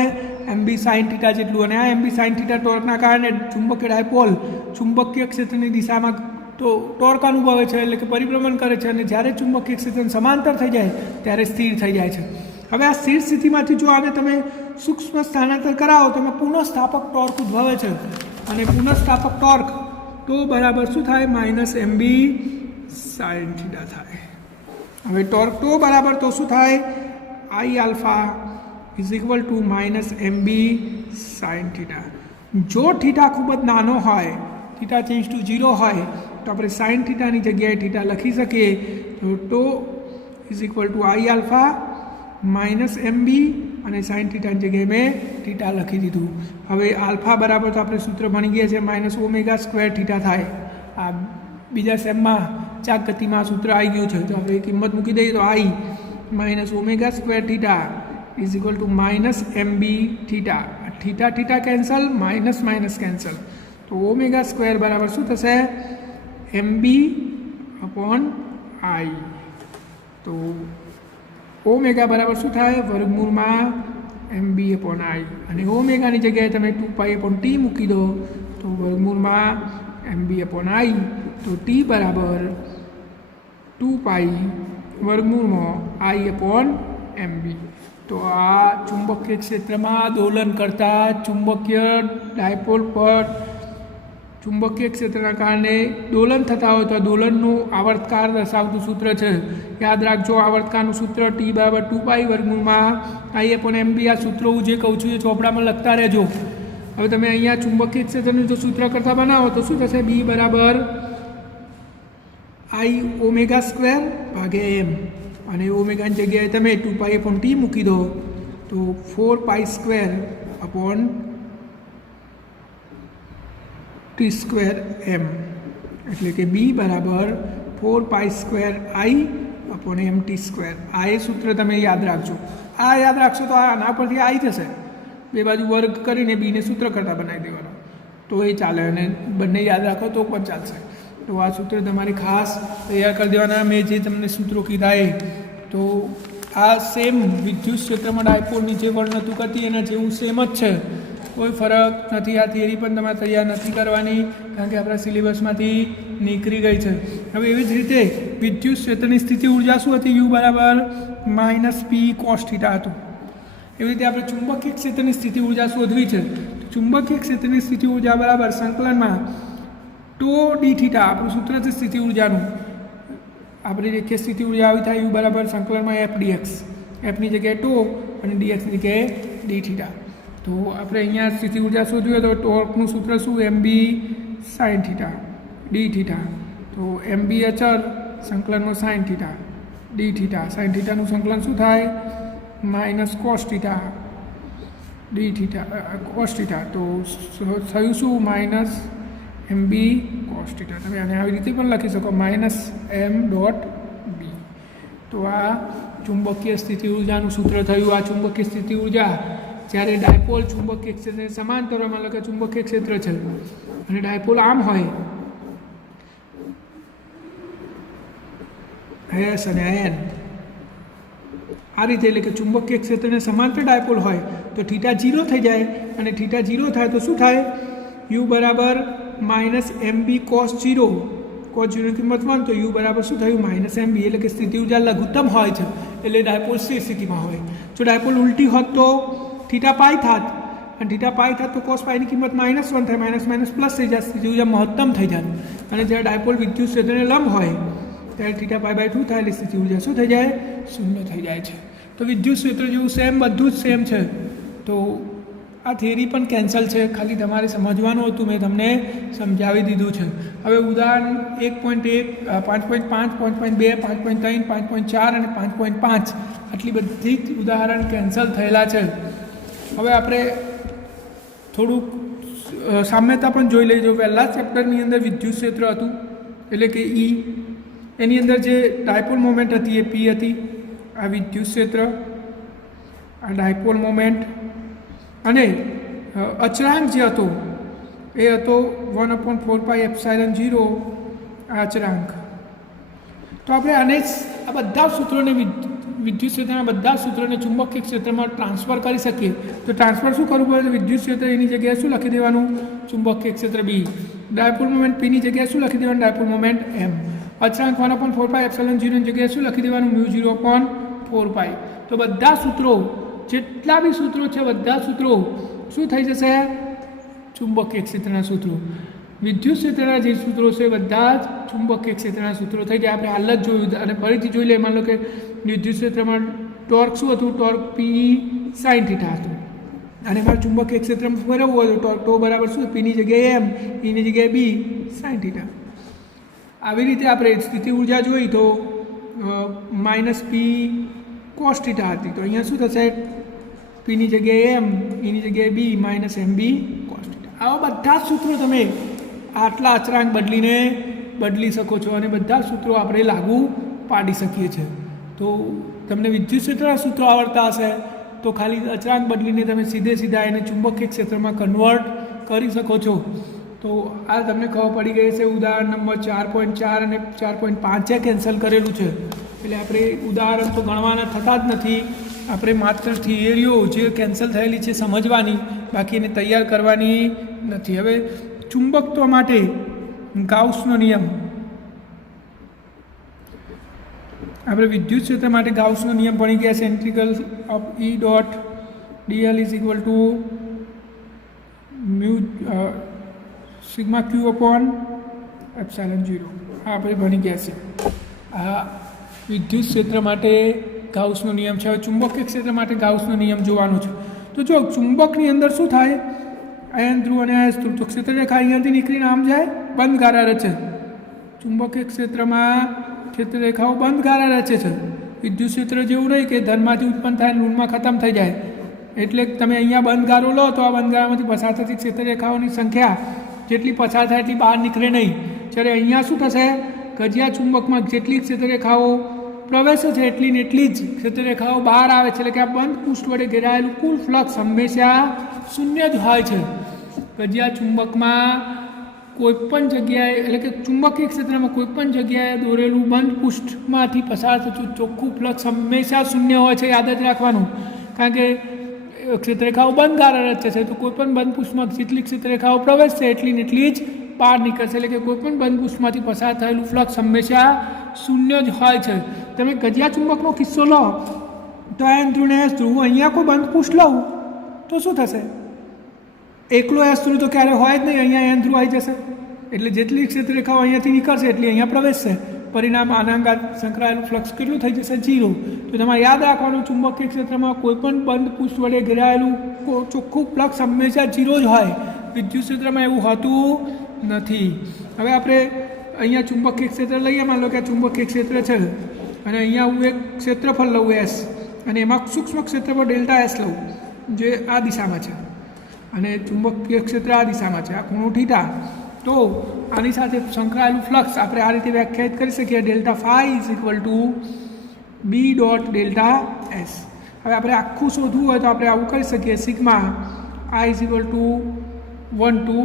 એમ બી સાઇન થીટા જેટલું. અને આ એમ બી સાઇન થીટા ટોર્કના કારણે ચુંબકીય ડાયપોલ ચુંબકીય ક્ષેત્રની દિશામાં તો ટોર્ક અનુભવે છે, એટલે કે પરિભ્રમણ કરે છે, અને જ્યારે ચુંબકીય ક્ષેત્ર સમાંતર થઈ જાય ત્યારે સ્થિર થઈ જાય છે. હવે આ સ્થિર સ્થિતિમાંથી જો આને તમે સૂક્ષ્મ સ્થાનાંતર કરાવો તો એમાં પુનઃસ્થાપક ટોર્ક ઉદ્ભવે છે, અને પુનઃસ્થાપક ટોર્ક તો બરાબર શું થાય? માઇનસ એમ બી સાઇન થીટા થાય. હવે ટોર્ક તો બરાબર તો શું થાય? I alpha is equal to minus M B sine theta. જો થીટા ખૂબ જ નાનો હોય, થીટા ચેન્જ ટુ 0 હોય, તો આપણે સાઇન થીટાની જગ્યાએ થીટા લખી શકીએ. તો is equal to I alpha minus M B, અને સાઇન થીટાની જગ્યાએ મેં થીટા લખી દીધું. હવે આલ્ફા બરાબર તો આપણે સૂત્ર ભણી ગયા છે માઇનસ ઓમેગા સ્ક્વેર થીટા થાય. આ બીજા સેમમાં ચાક ગતિમાં સૂત્ર આવી ગયું છે, તો આપણે કિંમત મૂકી દઈએ તો I minus omega square theta is equal to minus M B theta. Theta theta cancel, minus minus cancel, તો ઓમેગા સ્ક્વેર બરાબર શું થશે? M B upon I. તો ઓમેગા બરાબર શું થાય? વર્ગમૂળમાં એમ બી અપોન આઈ, અને ઓમેગાની જગ્યાએ તમે 2 અપોન ટી મૂકી દો તો વર્ગમૂળમાં એમ બી અપોન આઈ. તો ટી બરાબર 2 વર્ગમૂળમાં આઈ અપોન એમ બી. તો આ ચુંબકીય ક્ષેત્રમાં દોલન કરતા ચુંબકીય ડાયપોલ પર ચુંબકીય ક્ષેત્રના કારણે દોલન થતા હોય તો આ દોલનનું આવર્તકાળ દર્શાવતું સૂત્ર છે. યાદ રાખજો, આવર્તકાળનું સૂત્ર ટી બરાબર 2 વર્ગમૂળમાં આઈ અપોન એમ બી. આ સૂત્રો હું જે કહું છું એ ચોપડામાં લખતા રહેજો. હવે તમે અહીંયા ચુંબકીય ક્ષેત્રનું જો સૂત્ર કરતા બનાવો તો શું થશે? બી બરાબર આઈ ઓમેગા સ્ક્વેર ભાગ્યા એમ, અને ઓમેગાની જગ્યાએ તમે 2 અપોન ટી મૂકી દો તો 4 square upon T square M, એટલે કે બી બરાબર 4 square I upon M T square. આ એ સૂત્ર તમે યાદ રાખજો. આ યાદ રાખશો તો આના પરથી આવી જશે. બે બાજુ વર્ગ કરીને બીને સૂત્ર કરતાં બનાવી દેવાનો તો એ ચાલે, અને બંને યાદ રાખો તો પણ ચાલશે. તો આ સૂત્ર તમારે ખાસ તૈયાર કરી દેવાના. મેં જે તમને સૂત્રો કીધા એ તો આ સેમ વિદ્યુત ક્ષેત્રમાં ડાયપોલની જે વર્ણતું કરતી એના જેવું સેમ જ છે, કોઈ ફરક નથી. આ થિયરી પણ તમારે તૈયાર નથી કરવાની કારણ કે આપણા સિલેબસમાંથી નીકળી ગઈ છે. હવે એવી જ રીતે વિદ્યુત ક્ષેત્રની સ્થિતિ ઉર્જા શું હતી? યુ બરાબર માઇનસ પી કોસ થીટા હતું. એવી રીતે આપણે ચુંબકીય ક્ષેત્રની સ્થિતિ ઉર્જા શોધવી છે. ચુંબકીય ક્ષેત્રની સ્થિતિ ઉર્જા બરાબર સંકલનમાં ટો ડી થીટા આપણું સૂત્ર છે સ્થિતિ ઉર્જાનું, આપણી રેખીય સ્થિતિ ઉર્જા આવી થાય યુ બરાબર સંકલનમાં એફ ડીએક્સ, એફની જગ્યાએ ટો અને ડીએક્સની જગ્યાએ ડી થીટા. તો આપણે અહીંયા સ્થિતિ ઉર્જા શોધવી હોય તો ટોર્કનું સૂત્ર શું? એમ બી સાઇન થીટા ડી થીટા. તો એમ બી અચળ સંકલનમાં sine theta D theta. Sine થીટાનું સંકલન શું થાય? Minus cos theta D theta cos theta. તો થયું શું? માઇનસ એમ બી કોસ થીટા. તમે આને આવી રીતે પણ લખી શકો માઇનસ એમ ડોટ બી. તો આ ચુંબકીય સ્થિતિ ઉર્જાનું સૂત્ર થયું. આ ચુંબકીય સ્થિતિ ઉર્જા જ્યારે ડાયપોલ ચુંબકીય ક્ષેત્રને સમાંતર માનો કે ચુંબકીય ક્ષેત્ર છે અને ડાયપોલ આમ હોય એસ અને એન આ રીતે, એટલે કે ચુંબકીય ક્ષેત્રને સમાંતર ડાયપોલ હોય તો થીટા 0 થઈ જાય અને થીટા 0 થાય તો શું થાય? યુ બરાબર minus M B cos 0. Cos 0ની કિંમત 1 તો યુ બરાબર શું થયું? માઇનસ એમ બી. એટલે કે સ્થિતિ ઉર્જા લઘુત્તમ હોય છે એટલે ડાયપોલ સ્થિર સ્થિતિમાં હોય. જો ડાયપોલ ઉલટી હોત તો થીટા પાઈ થાત અને થીટા પાઈ થાત તો કોસ પાઈની કિંમત -1 થાય, માઇનસ માઇનસ પ્લસ થઈ જાય, સ્થિતિ ઉર્જા મહત્તમ થઈ જાય. અને જ્યારે ડાયપોલ વિદ્યુત ક્ષેત્રને લંબ હોય ત્યારે થીટા પાઈ બાય 2 થાય એટલે સ્થિતિ ઉર્જા શું થઈ જાય? 0 થઈ જાય છે. તો વિદ્યુત ક્ષેત્ર જેવું સેમ બધું જ સેમ છે. તો આ થિયરી પણ કેન્સલ છે, ખાલી તમારે સમજવાનું હતું, મેં તમને સમજાવી દીધું છે. હવે ઉદાહરણ 1.1, 5.5, 5.2, 5.3, 5.4 અને 5.5 આટલી બધી જ ઉદાહરણ કેન્સલ થયેલા છે. હવે આપણે થોડુંક સામ્યતા પણ જોઈ લઈજો. પહેલા ચેપ્ટરની અંદર વિદ્યુત ક્ષેત્ર હતું એટલે કે ઈ, એની અંદર જે ડાયપોલ મોમેન્ટ હતી એ પી હતી. આ વિદ્યુત ક્ષેત્ર, આ ડાયપોલ મોમેન્ટ અને અચળાંક જે હતો એ હતો 1/4πε0 આ અચળાંક. તો આપણે આને આ બધા સૂત્રોને વિદ્યુત ક્ષેત્રના બધા સૂત્રોને ચુંબકીય ક્ષેત્રમાં ટ્રાન્સફર કરી શકીએ. તો ટ્રાન્સફર શું કરવું પડે? વિદ્યુત ક્ષેત્ર એની જગ્યાએ શું લખી દેવાનું? ચુંબકીય ક્ષેત્ર બી. ડાયપોલ મોમેન્ટ પીની જગ્યાએ શું લખી દેવાનું? ડાયપોલ મોમેન્ટ એમ. અચળાંક 1/4πε0 ની જગ્યાએ શું લખી દેવાનું? μ0/4π. તો બધા સૂત્રો, જેટલા બી સૂત્રો છે બધા સૂત્રો શું થઈ જશે? ચુંબકીય ક્ષેત્રના સૂત્રો. વિદ્યુત ક્ષેત્રના જે સૂત્રો છે બધા જ ચુંબકીય ક્ષેત્રના સૂત્રો થઈ જાય. આપણે હાલ જ જોયું અને ફરીથી જોઈ લઈએ. માની લો કે વિદ્યુત ક્ષેત્રમાં ટોર્ક શું હતું? ટોર્ક પી સાઇન થીટા હતું. અને એમાં ચુંબકીય ક્ષેત્રમાં ફેરવવું હોય તો ટોર્ક ટો બરાબર શું? પીની જગ્યાએ એમ, ઈની જગ્યાએ બી સાઇન થીટા. આવી રીતે આપણે સ્થિતિ ઉર્જા જોઈ તો માઇનસ પી કોસ થીટા હતી. તો અહીંયા શું થશે? પીની જગ્યાએ એમ, ઈની જગ્યાએ બી minus M B cos theta. આવા બધા જ સૂત્રો તમે આટલા અચળાંક બદલીને બદલી શકો છો અને બધા સૂત્રો આપણે લાગુ પાડી શકીએ છીએ. તો તમને વિદ્યુત ક્ષેત્રના સૂત્રો આવડતા હશે તો ખાલી અચળાંક બદલીને તમે સીધા એને ચુંબકીય ક્ષેત્રમાં કન્વર્ટ કરી શકો છો. તો આ તમને ખબર પડી ગઈ છે. ઉદાહરણ નંબર 4.4 અને 4.5 કેન્સલ કરેલું છે એટલે આપણે ઉદાહરણ તો ગણવાના થતા જ નથી. આપણે માત્ર થિયરીઓ જે કેન્સલ થયેલી છે સમજવાની, બાકી એને તૈયાર કરવાની નથી. હવે ચુંબકત્વ માટે ગાઉસનો નિયમ, આપણે વિદ્યુત ક્ષેત્ર માટે ગાઉસનો નિયમ ભણી ગયા છે. Integral of E dot DL is equal two mu sigma Q upon epsilon 0. આ આપણે ભણી ગયા છે. આ વિદ્યુત ક્ષેત્ર માટે ગાઉસનો નિયમ છે. હવે ચુંબકીય ક્ષેત્ર માટે ગાઉસનો નિયમ જોવાનો છે. તો જો ચુંબકની અંદર શું થાય? અયન ધ્રુવ અને અયસ્ક ધ્રુવ. તો ક્ષેત્રરેખા અહીંયાથી નીકળીને આમ જાય, બંધ ગારા રચે. ચુંબકીય ક્ષેત્રમાં ક્ષેત્રરેખાઓ બંધ ગારા રચે છે. વિદ્યુત ક્ષેત્ર જેવું નહીં કે ધનમાંથી ઉત્પન્ન થાય ઋણમાં ખતમ થઈ જાય. એટલે તમે અહીંયા બંધ ગારો લો તો આ બંધ ગારામાંથી પસાર થતી ક્ષેત્રરેખાઓની સંખ્યા જેટલી પસાર થાય એટલી બહાર નીકળે નહીં. જ્યારે અહીંયા શું થશે? ગજિયા ચુંબકમાં જેટલી ક્ષેત્રરેખાઓ પ્રવેશે છે એટલી ને એટલી જ ક્ષેત્રરેખાઓ બહાર આવે છે. એટલે કે આ બંધ પૃષ્ઠ વડે ઘેરાયેલું કુલ ફ્લક્સ હંમેશા શૂન્ય જ હોય છે. ગજિયા ચુંબકમાં કોઈપણ જગ્યાએ, એટલે કે ચુંબકીય ક્ષેત્રમાં કોઈપણ જગ્યાએ દોરેલું બંધ પૃષ્ઠમાંથી પસાર થતું ચોખ્ખું ફ્લક્સ હંમેશા શૂન્ય હોય છે. યાદ જ રાખવાનું, કારણ કે ક્ષેત્રરેખાઓ બંધ ગારા રચે છે તો કોઈપણ બંધ પૃષ્ઠમાં જેટલી ક્ષેત્રરેખાઓ પ્રવેશશે એટલી ને એટલી જ બહાર નીકળશે. એટલે કે કોઈપણ બંધ પૃષ્ઠમાંથી પસાર થયેલું ફ્લક્સ હંમેશા શૂન્ય જ હોય છે. તમે ગજિયા ચુંબકનો કિસ્સો લો તો અયન ધ્રુવ ને અયસ્ક ધ્રુવ, અહીંયા કોઈ બંધ પૃષ્ઠ લઉં તો શું થશે? એકલો અયસ્ક ધ્રુવ તો ક્યારે હોય જ નહીં. અહીંયા અયન ધ્રુવ આવી જશે એટલે જેટલી ક્ષેત્રરેખાઓ અહીંયાથી નીકળશે એટલી અહીંયા પ્રવેશશે. પરિણામ આના અંગાત સંકળાયેલું ફ્લક્સ કેટલું થઈ જશે 0. તો તમારે યાદ રાખવાનું ચુંબકીય ક્ષેત્રમાં કોઈ પણ બંધ પૃષ્ઠ વડે ઘેરાયેલું ચોખ્ખું ફ્લક્સ હંમેશા 0 જ હોય. વિદ્યુત ક્ષેત્રમાં એવું હોતું નથી. હવે આપણે અહીંયા ચુંબકીય ક્ષેત્ર લઈએ, માન લો કે આ ચુંબકીય ક્ષેત્ર છે અને અહીંયા હું એક ક્ષેત્રફળ લઉં S અને એમાં સૂક્ષ્મ ક્ષેત્રફળ ડેલ્ટા S લઉં જે આ દિશામાં છે અને ચુંબકીય ક્ષેત્ર આ દિશામાં છે, આ ખૂણો થીટા. તો આની સાથે સંકળાયેલું ફ્લક્સ આપણે આ રીતે વ્યાખ્યાયિત કરી શકીએ, delta phi is equal to B dot delta S. હવે આપણે આખું શોધવું હોય તો આપણે આવું કરી શકીએ, sigma I is equal to 1 to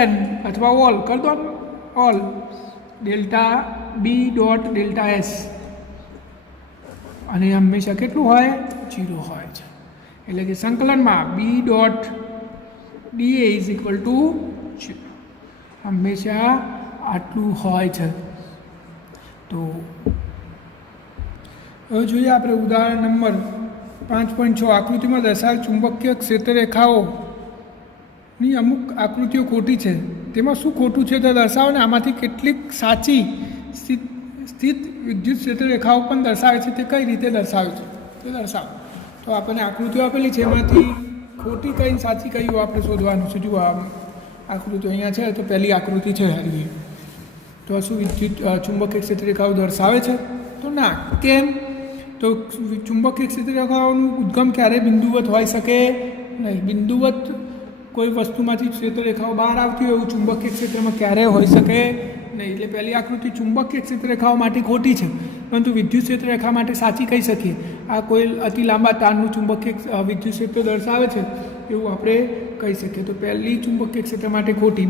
n અથવા ઓલ કરી દો, all delta B dot delta S, અને હંમેશા કેટલું હોય 0 હોય છે. એટલે કે સંકલનમાં B dot D A is equal to 0 હંમેશા આટલું હોય છે. તો હવે જોઈએ આપણે ઉદાહરણ નંબર 5.6. આકૃતિમાં દર્શાવેલ ચુંબકીય ક્ષેત્રરેખાઓની અમુક આકૃતિઓ ખોટી છે, તેમાં શું ખોટું છે તે દર્શાવો ને આમાંથી કેટલીક સાચી સ્થિત વિદ્યુત ક્ષેત્રરેખાઓ પણ દર્શાવે છે, તે કઈ રીતે દર્શાવે છે તે દર્શાવો. તો આપણને આકૃતિઓ આપેલી છે, એમાંથી ખોટી કઈ સાચી કઈ આપણે શોધવાનું છે. જુઓ આકૃતિ અહીંયા છે, તો પહેલી આકૃતિ છે હારી, તો આ શું વિદ્યુત ચુંબકીય ક્ષેત્રરેખાઓ દર્શાવે છે? તો ના. કેમ? તો ચુંબકીય ક્ષેત્રરેખાઓનું ઉદ્ગમ ક્યારેય બિંદુવત હોઈ શકે નહીં. બિંદુવત કોઈ વસ્તુમાંથી ક્ષેત્રરેખાઓ બહાર આવતી હોય એવું ચુંબકીય ક્ષેત્રમાં ક્યારેય હોઈ શકે નહીં. એટલે પહેલી આકૃતિ ચુંબકીય ક્ષેત્રરેખાઓ માટે ખોટી છે, પરંતુ વિદ્યુત ક્ષેત્રરેખા માટે સાચી કહી શકીએ. આ કોઈ અતિ લાંબા તારનું ચુંબકીય વિદ્યુત ક્ષેત્ર દર્શાવે છે એવું આપણે કહી શકીએ. તો પહેલી ચુંબકીય ક્ષેત્ર માટે ખોટી.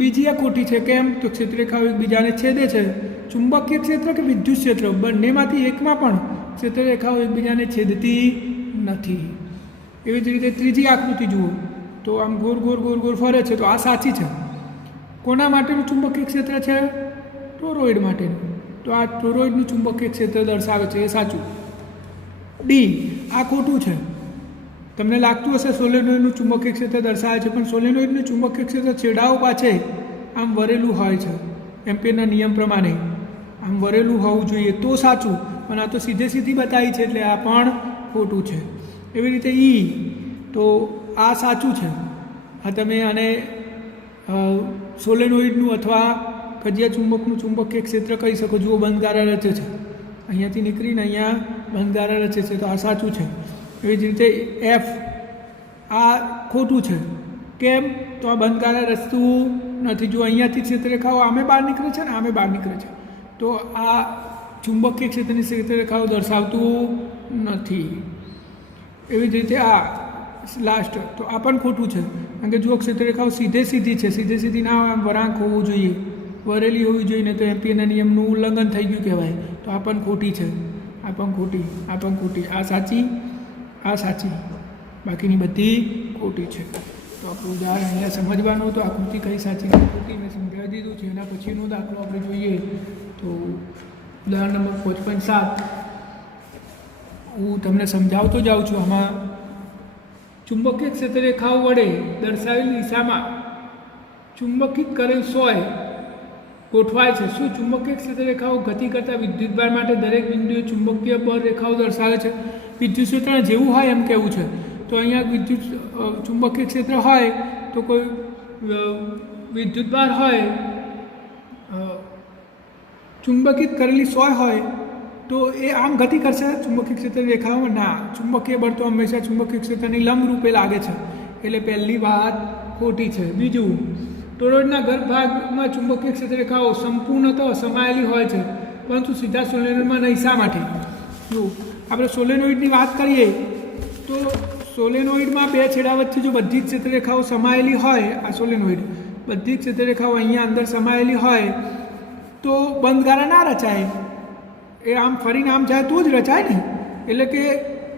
બીજી આ ખોટી છે. કેમ? તો ક્ષેત્રરેખાઓ એકબીજાને છેદે છે. ચુંબકીય ક્ષેત્ર કે વિદ્યુત ક્ષેત્ર બંનેમાંથી એકમાં પણ ક્ષેત્રરેખાઓ એકબીજાને છેદતી નથી. એવી જ રીતે ત્રીજી આકૃતિ જુઓ, તો આમ ગોળ ગોળ ગોળ ગોળ ફરે છે, તો આ સાચી છે. કોના માટેનું ચુંબકીય ક્ષેત્ર છે? ટોરોઇડ માટેનું. તો આ ટોરોઇડનું ચુંબકીય ક્ષેત્ર દર્શાવે છે, એ સાચું. ડી, આ ખોટું છે. તમને લાગતું હશે સોલેનોઇડનું ચુંબકીય ક્ષેત્ર દર્શાવે છે, પણ સોલેનોઇડનું ચુંબકીય ક્ષેત્ર છેડાઓ પાછળ આમ વરેલું હોય છે. એમ્પિયરના નિયમ પ્રમાણે આમ વરેલું હોવું જોઈએ તો સાચું, પણ આ તો સીધે સીધી બતાવી છે, એટલે આ પણ ખોટું છે. એવી રીતે ઈ, તો આ સાચું છે. આ તમે આને સોલેનોઇડનું અથવા કજિયા ચુંબકનું ચુંબકીય ક્ષેત્ર કહી શકો. જુઓ બંધગારા રચે છે, અહીંયાથી નીકળીને અહીંયા બંધગારા રચે છે, તો આ સાચું છે. એવી જ રીતે એફ, આ ખોટું છે. કેમ? તો આ બંધગારા રચતું નથી. જો અહીંયાથી ક્ષેત્રરેખાઓ આમે બહાર નીકળે છે ને આમે બહાર નીકળે છે, તો આ ચુંબકીય ક્ષેત્રની ક્ષેત્રરેખાઓ દર્શાવતું નથી. એવી જ રીતે આ લાસ્ટ, તો આ પણ ખોટું છે. કારણ કે જુઓ ક્ષેત્રરેખાઓ સીધે સીધી છે, સીધે સીધી ના વળાંક હોવું જોઈએ, વરેલી હોવી જોઈએ, ને તો એમ્પિયરના નિયમનું ઉલ્લંઘન થઈ ગયું કહેવાય. તો આ પણ ખોટી છે. આ પણ ખોટી, આ પણ ખોટી. આ સાચી, આ સાચી, બાકીની બધી ખોટી છે. તો આપણું ઉદાહરણ અહીંયા સમજવાનું, તો આકૃતિ કઈ સાચી કઈ ખોટી મેં સમજાવી દીધું છે. એના પછીનો દાખલો આપણે જોઈએ, તો ઉદાહરણ નંબર 5.7 હું તમને સમજાવતો જાઉં છું. આમાં ચુંબકીય ક્ષેત્રરેખાઓ વડે દર્શાવેલી દિશામાં ચુંબકિત કરેલ સોય ગોઠવાય છે. શું ચુંબકીય ક્ષેત્રરેખાઓ ગતિ કરતા વિદ્યુતભાર માટે દરેક બિંદુએ ચુંબકીય બળ રેખાઓ દર્શાવે છે? વિદ્યુત ક્ષેત્ર જેવું હોય એમ કહેવું છે. તો અહીંયા વિદ્યુત ચુંબકીય ક્ષેત્ર હોય તો કોઈ વિદ્યુતભાર હોય, ચુંબકિત કરેલી સોય હોય, તો એ આમ ગતિ કરશે ચુંબકીય ક્ષેત્ર રેખાઓમાં? ના. ચુંબકીય બળ તો હંમેશા ચુંબકીય ક્ષેત્રની લંબ રૂપે લાગે છે, એટલે પહેલી વાત ખોટી છે. બીજું, ટોરોઇડના ગર્ભભાગમાં ચુંબકીય ક્ષેત્રરેખાઓ સંપૂર્ણતઃ સમાયેલી હોય છે, પરંતુ સીધા સોલેનોઇડમાં નહીં. શા માટે? જો આપણે સોલેનોઇડની વાત કરીએ તો સોલેનોઇડમાં બે છેડા વચ્ચે જો બધી જ ક્ષેત્રરેખાઓ સમાયેલી હોય, આ સોલેનોઇડ બધી જ ક્ષેત્રરેખાઓ અહીંયા અંદર સમાયેલી હોય તો બંધગારા ના રચાય. એ આમ ફરીને આમ જાય તો જ રચાય ને. એટલે કે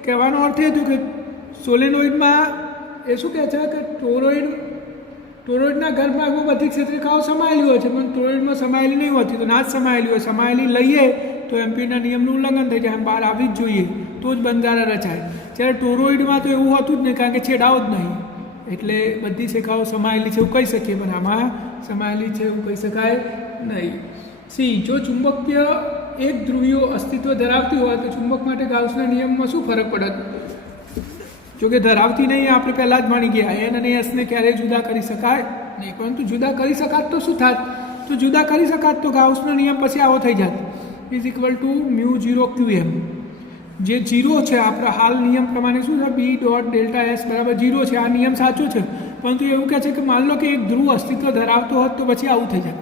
કહેવાનો અર્થ એ હતો કે સોલેનોઇડમાં એ શું કહે છે કે ટોરોઇડના ગર્ભભાગમાં બધી ક્ષેત્રરેખાઓ સમાયેલી હોય છે, પણ ટોરોઇડમાં સમાયેલી નહીં હોતી, તો ના જ સમાયેલી હોય. સમાયેલી લઈએ તો એમ્પિયરના નિયમનું ઉલ્લંઘન થઈ જાય, આમ બહાર આવી જ જોઈએ તો જ બંધગારા રચાય. જ્યારે ટોરોઇડમાં તો એવું હોતું જ નહીં, કારણ કે છેડાઓ જ નહીં, એટલે બધી શાખાઓ સમાયેલી છે એવું કહી શકીએ, પણ આમાં સમાયેલી છે એવું કહી શકાય નહીં. સી જો ચુંબકીય એક ધ્રુવીઓ અસ્તિત્વ ધરાવતી હોય તો ચુંબક માટે ગાઉસના નિયમમાં શું ફરક પડે? જો કે ધરાવતી નહીં આપણે પહેલાં જ માની ગયા એન અને એસને ક્યારેય જુદા કરી શકાય નહીં, પરંતુ જુદા કરી શકાત તો શું થાત? તો જુદા કરી શકાત તો ગાઉસનો નિયમ પછી આવો થઈ જાત ઇઝ ઇક્વલ ટુ μ0 QM. જે 0 છે આપણા હાલ નિયમ પ્રમાણે શું છે B ડોટ ડેલ્ટા એસ બરાબર 0 છે. આ નિયમ સાચો છે, પરંતુ એવું કહે છે કે માન લો કે એક ધ્રુવ અસ્તિત્વ ધરાવતો હોત તો પછી આવું થઈ જાય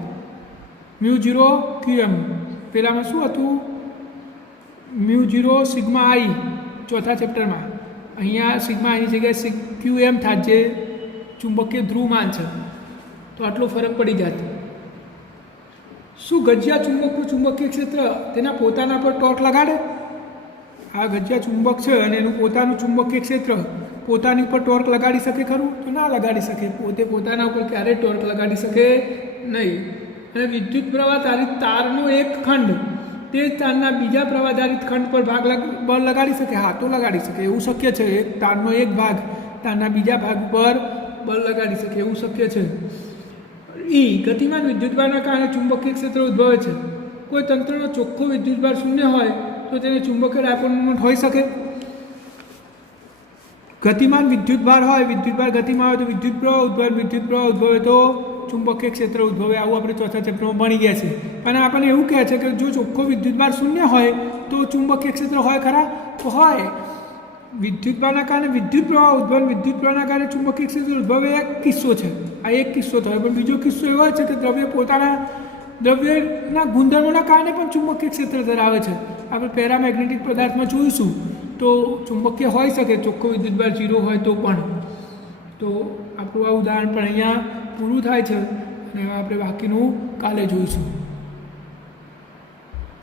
μ0 QM. પહેલાંમાં શું હતું μ0 સિગ્મા આઈ ચોથા ચેપ્ટરમાં, અહીંયા સિગ્મા આઈની જગ્યાએ QM થાય જે ચુંબકીય ધ્રુવમાન છે, તો આટલો ફરક પડી જાય. શું ગજિયા ચુંબકનું ચુંબકીય ક્ષેત્ર તેના પોતાના પર ટોર્ક લગાડે? આ ગજિયા ચુંબક છે અને એનું પોતાનું ચુંબકીય ક્ષેત્ર પોતાની ઉપર ટોર્ક લગાડી શકે ખરું? તો ના લગાડી શકે. પોતે પોતાના ઉપર ક્યારેય ટોર્ક લગાડી શકે નહીં. અને વિદ્યુત પ્રવાહ આધારિત તારનો એક ખંડ તે જ તારના બીજા પ્રવાહ આધારિત ખંડ પર બળ લગાડી શકે? હા, તો લગાડી શકે, એવું શક્ય છે. એક તારનો એક ભાગ તારના બીજા ભાગ પર બળ લગાડી શકે, એવું શક્ય છે. ગતિમાન વિદ્યુતભારના કારણે ચુંબકીય ક્ષેત્ર ઉદ્ભવે છે. કોઈ તંત્રનો ચોખ્ખો વિદ્યુતભાર શૂન્ય હોય તો તેને ચુંબકીય ડાયપોલ મોમેન્ટ હોઈ શકે? ગતિમાન વિદ્યુતભાર હોય, વિદ્યુતભાર ગતિમાં હોય તો વિદ્યુત પ્રવાહ ઉદ્ભવે તો ચુંબકીય ક્ષેત્ર ઉદ્ભવે. આવું આપણે ચોથા ચેપ્ટરમાં ભણી ગયા છે. પણ આપણને એવું કહે છે કે જો ચોખ્ખો વિદ્યુતભાર શૂન્ય હોય તો ચુંબકીય ક્ષેત્ર હોય ખરા? તો હોય. વિદ્યુતભારના કારણે વિદ્યુત પ્રવાહ ઉદ્ભવે, વિદ્યુત પ્રવાહના કારણે ચુંબકીય ક્ષેત્ર ઉદ્ભવે એક કિસ્સો છે. આ એક કિસ્સો થયો. પણ બીજો કિસ્સો એવો છે કે દ્રવ્યના ગુણધર્મોના કારણે પણ ચુંબકીય ક્ષેત્ર ધરાવે છે. આપણે પેરામેગ્નેટિક પદાર્થમાં જોઈશું તો ચુંબકીય હોઈ શકે, ચોખ્ખો વિદ્યુતભાર 0 હોય તો પણ. તો આપણું આ ઉદાહરણ પણ અહીંયા પૂરું થાય છે અને આપણે બાકીનું કાલે જોઈશું.